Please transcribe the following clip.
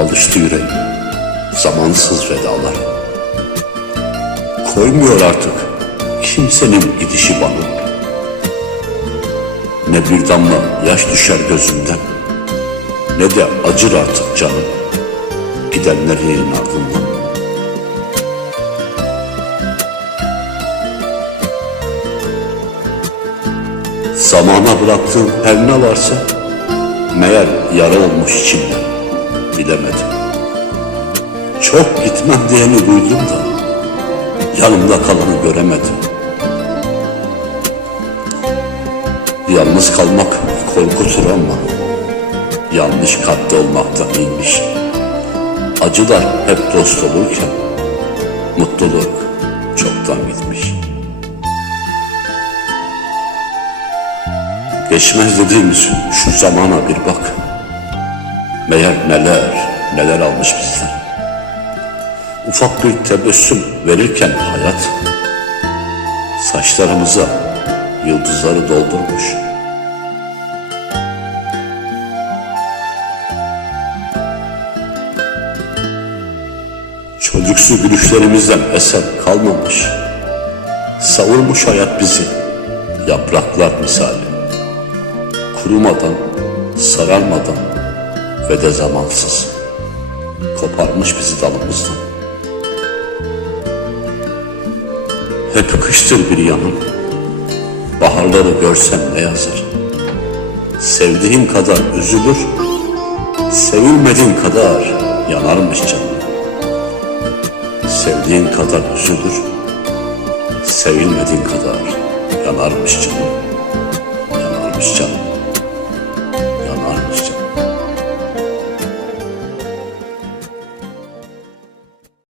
Alıştı yüreğim zamansız vedalar. Koymuyor artık kimsenin gidişi bana. Ne bir damla yaş düşer gözümden, ne de acır artık canım gidenlerin ardından. Zamana bıraktığım her ne varsa meğer yara olmuş içimden bilemedim. Çok gitmem diyeni duydum da yanımda kalanı göremedim. Yalnız kalmak korkutur ama yanlış kalpte olmaktan iyiymiş. Acılar hep dost olurken mutluluk çoktan bitmiş. Geçmez dediğimiz şu zamana bir bak. Meğer neler neler almış bizden. Ufak bir tebessüm verirken hayat saçlarımıza yıldızları doldurmuş. Çocuksu gülüşlerimizden eser kalmamış. Savurmuş hayat bizi yapraklar misali. Kurumadan, sararmadan ve de zamansız koparmış bizi dalımızdan. Hep kıştır bir yanım, baharları görsem ne yazar? Sevdiğin kadar üzülür, sevilmediğin kadar yanarmış canım. Sevdiğin kadar üzülür, sevilmediğin kadar yanarmış canım. Yanarmış canım.